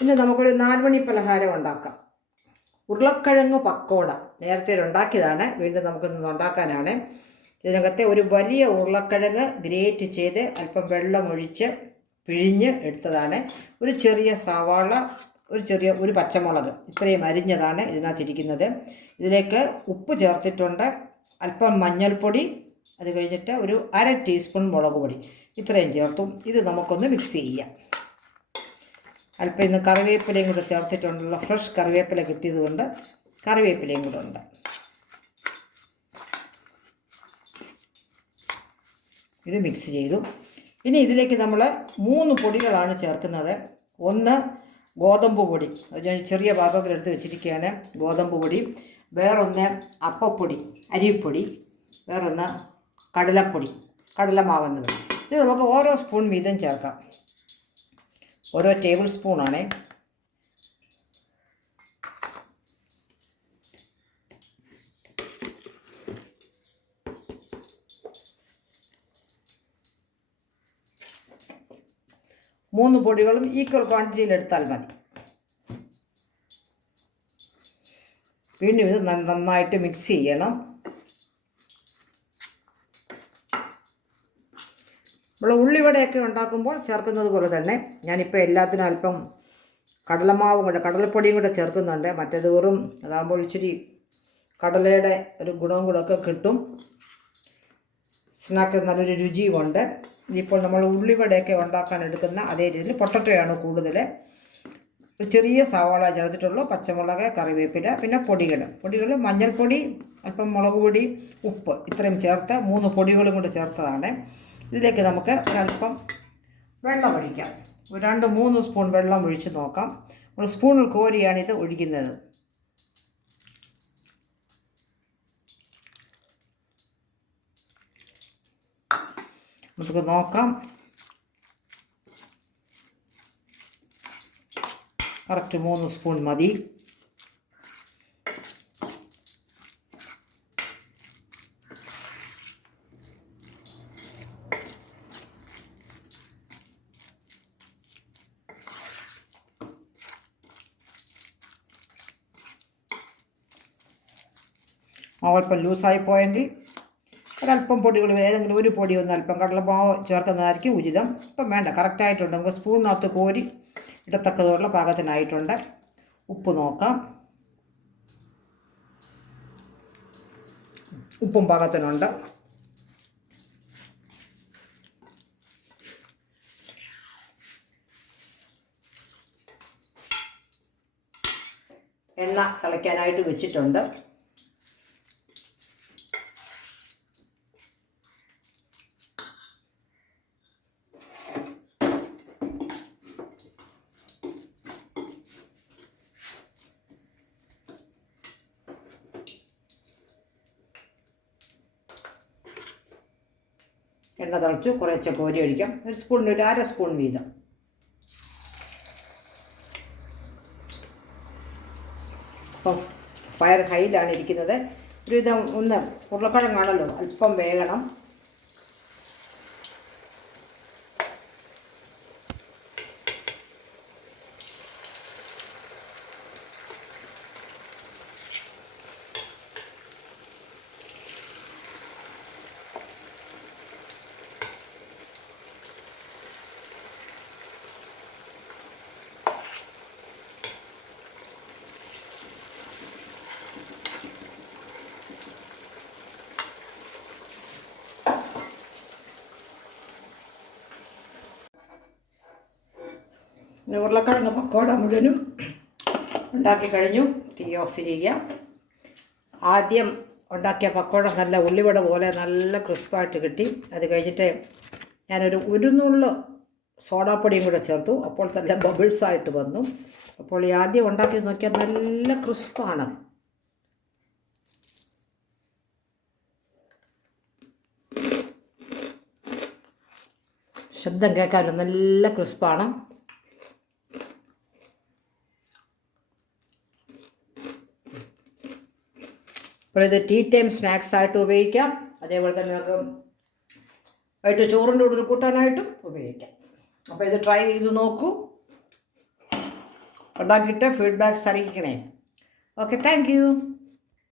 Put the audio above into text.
ഇന്ന് നമുക്കൊരു നാലുമണി പലഹാരം ഉണ്ടാക്കാം. ഉരുളക്കിഴങ്ങ് പക്കോട നേരത്തെ ഉണ്ടാക്കിയതാണ്. വീണ്ടും നമുക്കിന്ന് ഉണ്ടാക്കാനാണ്. ഇതിനകത്തെ ഒരു വലിയ ഉരുളക്കിഴങ്ങ് ഗ്രേറ്റ് ചെയ്ത് അല്പം വെള്ളമൊഴിച്ച് പിഴിഞ്ഞ് എടുത്തതാണ്. ഒരു ചെറിയ സവാള ഒരു ചെറിയ ഒരു പച്ചമുളക് ഇത്രയും അരിഞ്ഞതാണ് ഇതിനകത്തിരിക്കുന്നത്. ഇതിലേക്ക് ഉപ്പ് ചേർത്തിട്ടുണ്ട്. അല്പം മഞ്ഞൾപ്പൊടി അത് കഴിഞ്ഞിട്ട് ഒരു അര ടീസ്പൂൺ മുളക് പൊടി. ഇത്രയും ചേർത്തും. ഇത് നമുക്കൊന്ന് മിക്സ് ചെയ്യാം. അല്പം ഇന്ന് കറിവേപ്പിലയും കൂടെ ചേർത്തിട്ടുണ്ടല്ലോ. ഫ്രഷ് കറിവേപ്പില കിട്ടിയത് കൊണ്ട് കറിവേപ്പിലയും കൂടെ ഉണ്ട്. ഇത് മിക്സ് ചെയ്തു. ഇനി ഇതിലേക്ക് നമ്മൾ മൂന്ന് പൊടികളാണ് ചേർക്കുന്നത്. ഒന്ന് ഗോതമ്പ് പൊടി. അത് ഞാൻ ചെറിയ പാത്രത്തിലെടുത്ത് വെച്ചിരിക്കുകയാണ്. ഗോതമ്പ് പൊടി വേറൊന്ന് അപ്പപ്പൊടി അരിപ്പൊടി വേറൊന്ന് കടലപ്പൊടി കടലമാവെന്ന് പറയും. ഇത് നമുക്ക് ഓരോ സ്പൂൺ വീതം ചേർക്കാം. ഓരോ ടേബിൾ സ്പൂണാണേ. മൂന്ന് പൊടികളും ഈക്വൽ ക്വാണ്ടിറ്റിയിൽ എടുത്താൽ മതി. വീണ്ടും ഇത് നന്നായിട്ട് മിക്സ് ചെയ്യണം. നമ്മൾ ഉള്ളിവടയൊക്കെ ഉണ്ടാക്കുമ്പോൾ ചേർക്കുന്നത് പോലെ തന്നെ ഞാനിപ്പോൾ എല്ലാത്തിനും അല്പം കടലമാവും കൂടെ കടലപ്പൊടിയും കൂടെ ചേർക്കുന്നുണ്ട്. മറ്റേത് വെറും അതാകുമ്പോൾ ഇച്ചിരി കടലയുടെ ഒരു ഗുണവും കൂടെ ഒക്കെ കിട്ടും. സ്നാക്ക് നല്ലൊരു രുചിയുമുണ്ട്. ഇപ്പോൾ നമ്മൾ ഉള്ളിവടയൊക്കെ ഉണ്ടാക്കാൻ എടുക്കുന്ന അതേ രീതിയിൽ പൊട്ടറ്റോയാണ് കൂടുതൽ ചെറിയ സവാള ചേർത്തിട്ടുള്ളൂ പച്ചമുളക് കറിവേപ്പില പിന്നെ പൊടികൾ. പൊടികൾ മഞ്ഞൾപ്പൊടി അല്പം മുളക് പൊടി ഉപ്പ് ഇത്രയും ചേർത്ത് മൂന്ന് പൊടികളും കൂടെ ചേർത്തതാണ്. ഇതിലേക്ക് നമുക്ക് ഒരല്പം വെള്ളം ഒഴിക്കാം. ഒരു രണ്ട് മൂന്ന് സ്പൂൺ വെള്ളം ഒഴിച്ച് നോക്കാം. ഒരു സ്പൂണിൽ കോരിയാണ് ഇത് ഒഴിക്കുന്നത്. നമുക്ക് നോക്കാം. കറക്റ്റ് മൂന്ന് സ്പൂൺ മതി. അല്പം ലൂസായി പോയെങ്കിൽ ഒരല്പം പൊടികൾ ഏതെങ്കിലും ഒരു പൊടി ഒന്ന് അല്പം കടലമാവ് ചേർക്കുന്നതായിരിക്കും ഉചിതം. ഇപ്പം വേണ്ട കറക്റ്റായിട്ടുണ്ട്. നമുക്ക് സ്പൂണിനകത്ത് കോരി ഇടത്തക്കതുള്ള പാകത്തിനായിട്ടുണ്ട്. ഉപ്പ് നോക്കാം. ഉപ്പും പാകത്തിനുണ്ട്. എണ്ണ തിളയ്ക്കാനായിട്ട് വെച്ചിട്ടുണ്ട്. എണ്ണ തിളച്ചു കുറച്ച് കോരി ഒഴിക്കാം. ഒരു സ്പൂണിന് ഒരു അര സ്പൂൺ വീതം. അപ്പം ഫയർ ഹൈയിലാണ് ഇരിക്കുന്നത്. ഒരുവിധം ഒന്ന് ഉരുളക്കിഴങ്ങാണല്ലോ അല്പം വേകണം. ഉരുളക്കിഴങ്ങ് പക്കോട മുഴുവനും ഉണ്ടാക്കി കഴിഞ്ഞു. തീ ഓഫ് ചെയ്യാം ആദ്യം ഉണ്ടാക്കിയ പക്കോട നല്ല ഉള്ളിവട പോലെ നല്ല ക്രിസ്പായിട്ട് കിട്ടി. അത് കഴിഞ്ഞിട്ട് ഞാനൊരു ഒരു നുള്ള് സോഡാപ്പൊടിയും കൂടെ ചേർത്തു. അപ്പോൾ തന്നെ ബബിൾസായിട്ട് വന്നു. അപ്പോൾ ഈ ആദ്യം ഉണ്ടാക്കി നോക്കിയാൽ നല്ല ക്രിസ്പാണ് ശബ്ദം കേൾക്കാനും നല്ല ക്രിസ്പാണ് അപ്പോൾ ഇത് ടീ ടൈം സ്നാക്സ് ആയിട്ട് ഉപയോഗിക്കാം. അതേപോലെ തന്നെ നമുക്ക് വൈകിട്ട് ചോറിന്റെ കൂടെ കൂട്ടാനായിട്ടും ഉപയോഗിക്കാം. അപ്പോൾ ഇത് ട്രൈ ചെയ്ത് നോക്കൂ. ഉണ്ടാക്കിയിട്ട് ഫീഡ്ബാക്ക്സ് അറിയിക്കണേ. Okay thank